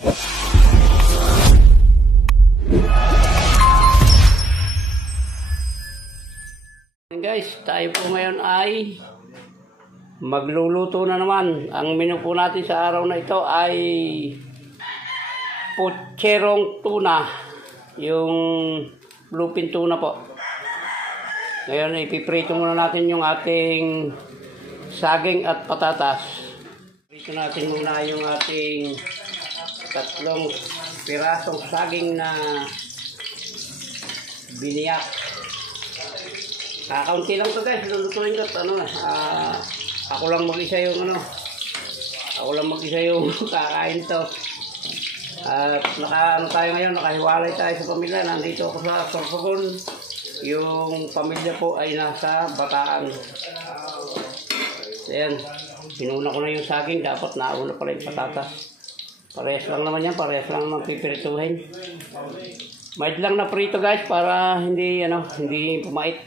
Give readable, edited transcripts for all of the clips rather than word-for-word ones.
Guys, tayo po ngayon ay magluluto na naman. Ang menu po natin sa araw na ito ay pucherong tuna, yung bluefin tuna po. Ngayon ipiprito muna natin yung ating saging at patatas. Prito natin muna yung ating 3 pirasong saging na biniyak. Kaunti lang to guys, lulutuin ko. Ako lang mag-isa yung kakain to. At tayo ngayon, nakahiwalay tayo sa pamilya. Nandito ako sa Sorsogon. Yung pamilya po ay nasa Bataan. Ayan, pinuna ko na yung saging. Dapat nauna pala yung patatas. Parehas lang naman yan, parehas lang naman pipirituhin. Mild lang na prito guys para hindi pumait.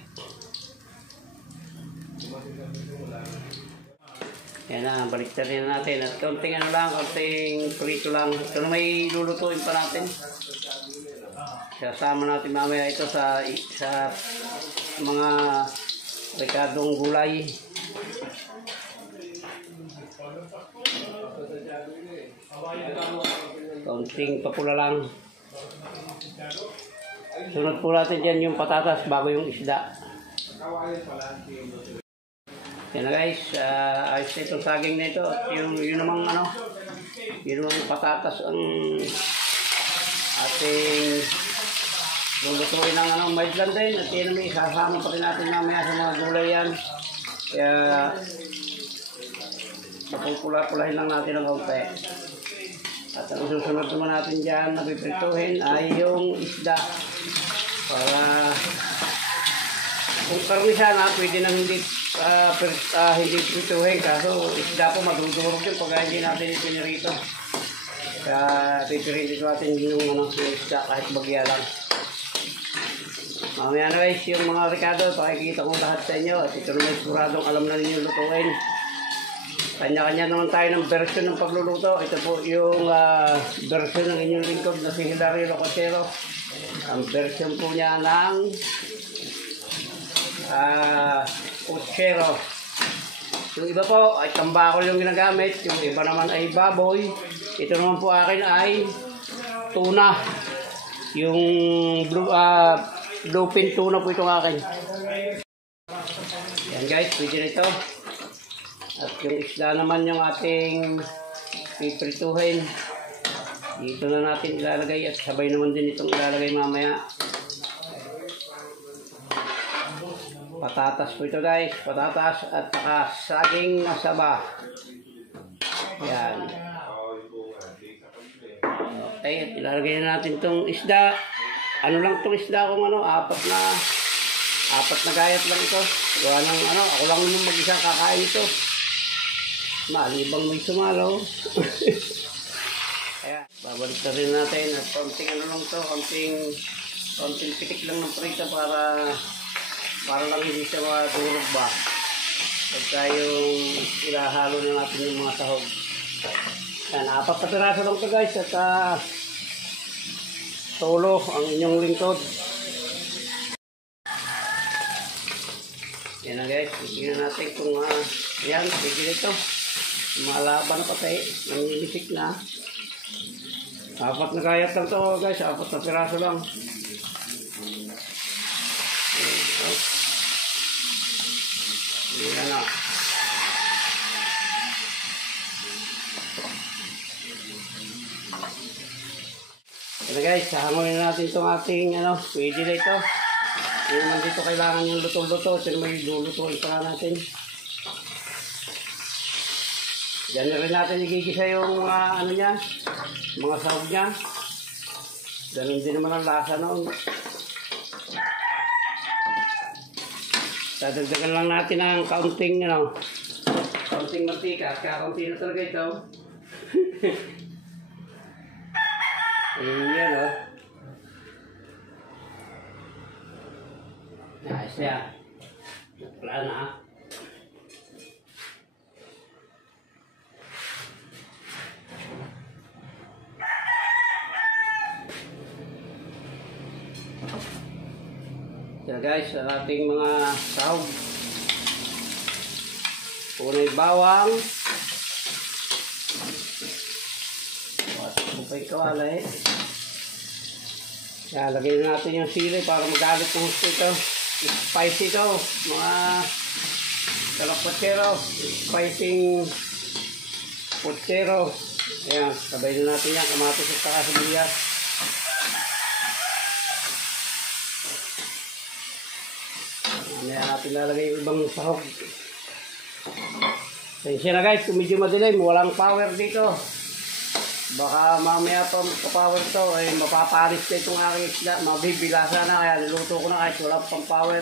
Yan na, baliktarin natin. At konting konting prito lang. Ito na may lulutuin pa natin. Sasama natin mamaya ito sa mga ricadong gulay. Konting papula lang. Sunod po natin dyan yung patatas bago yung isda. Yan na guys, ayos na itong saging na ito. At yun namang patatas ang ating lulutuin ng mild lang din. At yun naman isasama pa rin natin mamaya sa mga gulay yan. Kaya napupula-pulahin lang natin ng kaunti. At ang susunod naman natin dyan na piprituhin ay yung isda. Para kung karni sana, pwede nang hindi prituhin. Kaso isda po madudurog yun pag hindi natin ipinirito. Kaya pipirito natin yung isda kahit bagya lang. Mamaya na guys, yung mga ricado, pakikita ko lahat sa inyo. At ito naman siguradong alam na ninyo lutuin. Kanya-kanya naman tayo ng version ng pagluluto. Ito po yung version ng inyong lingkod na si Hilario Locachero. Ang version po niya ng puchero. Yung iba po ay tambakol yung ginagamit. Yung iba naman ay baboy. Ito naman po akin ay tuna. Yung bluefin tuna po itong akin. Yan guys, pwede nito. At yung isda naman yung ating piprituhin. Dito na natin ilalagay at sabay naman din itong ilalagay mamaya. Patatas po ito guys. Patatas at saka saging na saba. Yan. Okay, at ilalagay na natin itong isda. Ano lang itong isda kung apat na gayat lang ito. Gawa ng ako lang naman mag-isa kakain ito. Malibang may sumalaw. Kaya, babalik na rin natin at konting lang to, konting pitik lang ng prito para lang hindi siya madurog ba. Pagka yung ilahalo na natin yung mga sahog. Yan, 4 na piraso lang to guys at solo ang inyong lingkod. Yan na guys, tignan natin kung yan, pwede nito. Malaban na patay, nanginisik na. 4 na kayat lang to guys, 4 na piraso lang. Yan na. Yan na guys, hangulin natin itong ating pwede na ito. Hindi naman dito kailangan yung luto-luto, ito may lulutuin pa natin. Diyan na rin natin igigisa yung niya, mga sahog niya. Ganun din naman ang lasa noon. Dadagdagan lang natin ng kaunting mantika. Kakaunti na talaga ito. Ayan o. Nice yan. Wala na. Ito guys, ang ating mga sahog. Unay bawang. Pupay kawalay. Lagay na natin yung sili para magalit ng gusto ito. Spicy ito. Mga kalakpatsero. Spicing putsero. Ayan, sabay na natin yan. Kamatis at saka sibuyas. Ayan natin lalagay yung ibang sahog. Tensya na guys, kung medyo madilim, walang power dito. Baka mamaya pa magpa-power to, ay mapapalis na itong aking isda. Mabibilasa na, kaya niluto ko na kahit walang pang power.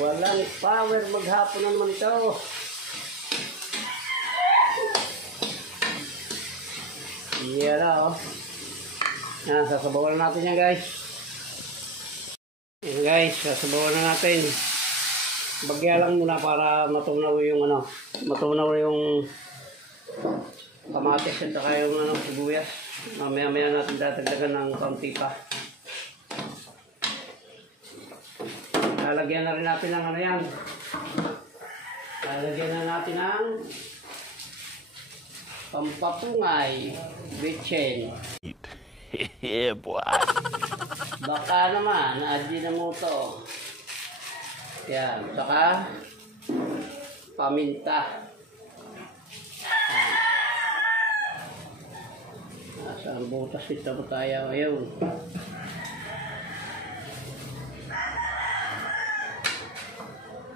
Walang power, maghapon na naman ito. Yan na oh. Yan, sasabawan natin yan guys. Yan guys, sasabawan na natin. Bagya lang muna para matunaw yung matunaw yung kamatis at saka yung sibuyas. Mamaya-maya natin dadagdagan ng kaunti pa. Lalagyan na rin natin ng yan. Lalagyan na natin ng pampapungay, bitchin. Yeah, boy. Baka naman, na-addi na mo ito. Yan, saka paminta. Nasa ang butas ito po tayo ngayon.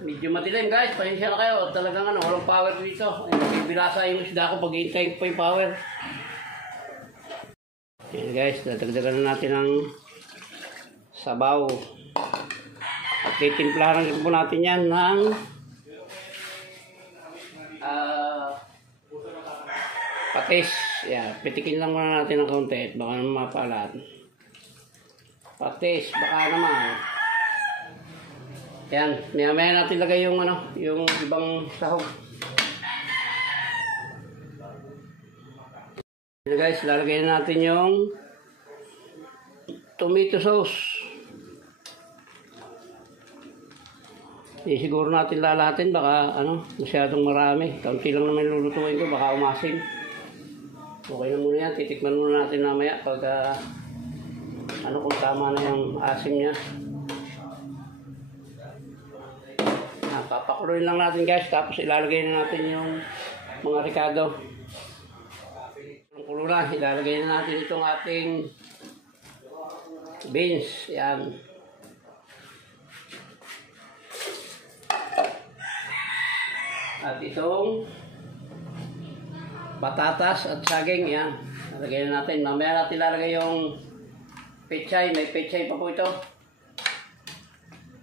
Medyo matilim guys, pasensya na kayo. Talagang walang power dito. Bilasa yung isda ko pag hintayin ko pa yung power. Yan guys, dadagdagan na natin ng sabaw. At titimplahan po natin yan ng patis. Yan, pitikin lang muna natin ng kaunti. Baka naman mapalat. Patis, baka naman. Yan, maya-maya natin lagay yung yung ibang sahog. Yan guys, lalagay natin yung tomato sauce. Siguro natin lalahatin, baka masyadong marami. Kaunti lang naman lulutuin ko, baka umasim. Okay na muna yan, titikman muna natin mamaya pag kung tama na yung asim niya. Papakuloyin lang natin guys, tapos ilalagay na natin yung mga ricado. Ang kulo na, ilalagay na natin itong ating beans. Yan. At itong patatas at saging, yan. Lalagay na natin. Mamaya natin lalagay yung pechay. May pechay pa po ito.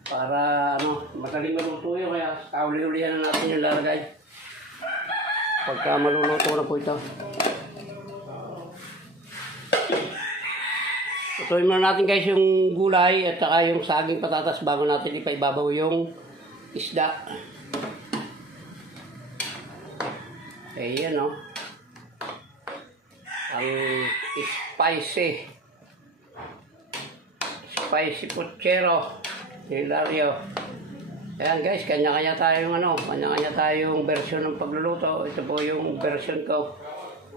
Para madaling maluto yun. Kaya kauli-ulihan na natin yung lalagay. Pagka maluluto na po ito. Tutuin muna natin guys yung gulay at saka yung saging patatas bago natin ipaibabaw yung isda. Ayan o. Ang spicy putsero. Hilario. Ayan guys, kanya-kanya tayong kanya-kanya tayong version ng pagluluto. Ito po yung version ko.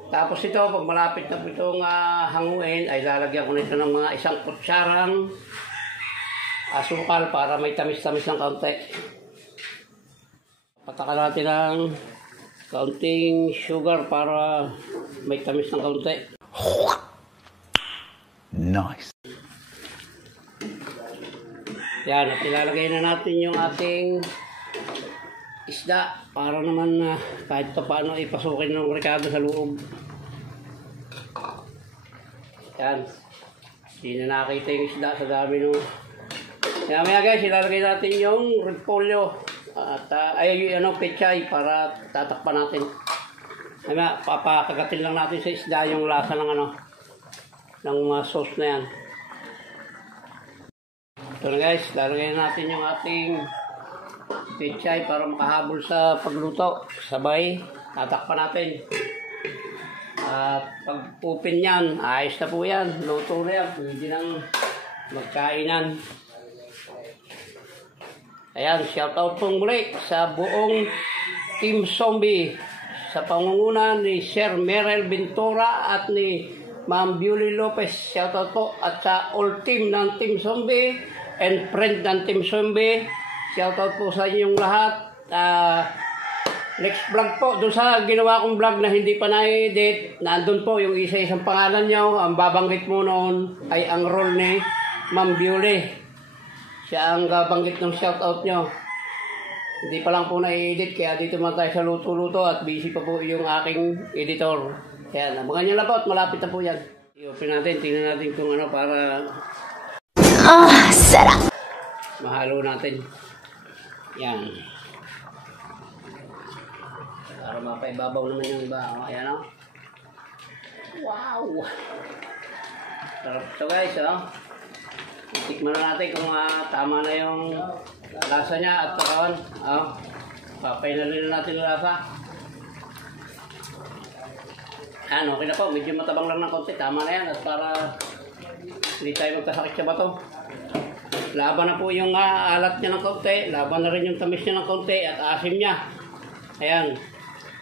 Tapos ito, pag malapit na po itong hanguin, ay lalagyan ko nito ng mga 1 kutsarang asukal para may tamis-tamis ng kaunti. Patakan natin ng kaunting sugar para may tamis ng kaunti. Nice. Yan, at ilalagay na natin yung ating isda para naman kahit pa paano ipasukin ng ricado sa loob. Yan. Hindi na nakita yung isda sa dami nung. Kaya maya guys, ilalagay natin yung repolyo at pechay para tatakpan natin. Kaya papakagatin lang natin sa isda yung lasa ng ng sauce na yan. Ito na guys, lalagay natin yung ating pechay para makahabol sa pagluto. Sabay, tatakpan natin. At pag open yan, ayos na po yan. Luto na yan. Pwede nang magkainan. Ayan, shoutout pong muli sa buong Team Zombie. Sa pangunguna ni Sir Merel Ventura at ni Ma'am Beauty Lopez. Shoutout po. At sa all team ng Team Zombie and friend ng Team Zombie. Shoutout po sa inyong lahat. Next vlog po, doon sa ginawa kong vlog na hindi pa na-edit, nandun po yung isa-isang pangalan nyo. Ang babanggit mo noon ay ang role ni Ma'am Beauty. Siya ang babanggit ng shoutout nyo. Hindi pa lang po na-edit, kaya dito man tayo sa luto-luto at busy pa po yung aking editor. Kaya abangan nyo lang po at malapit na po yan. I-open natin, tingnan natin kung ano para sarap! mahalo natin. Yan. Para mapaibabaw naman yung iba. O, ayan o. Wow! Sarap ito guys, o. Tikman na natin kung tama na yung lasa niya at kawan. O. Papainalin na natin yung lasa. Ayan, okay na po. Medyo matabang lang ng konti. Tama na yan. At para hindi tayo magkasakit sa bato. Laban na po yung alat niya ng konti. Laban na rin yung tamis niya ng konti at asim niya. Ayan.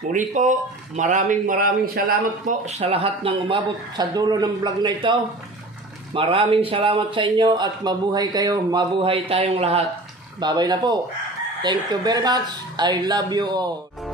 Muli po, maraming salamat po sa lahat ng umabot sa dulo ng vlog na ito. Maraming salamat sa inyo at mabuhay kayo, mabuhay tayong lahat. Bye-bye na po. Thank you very much. I love you all.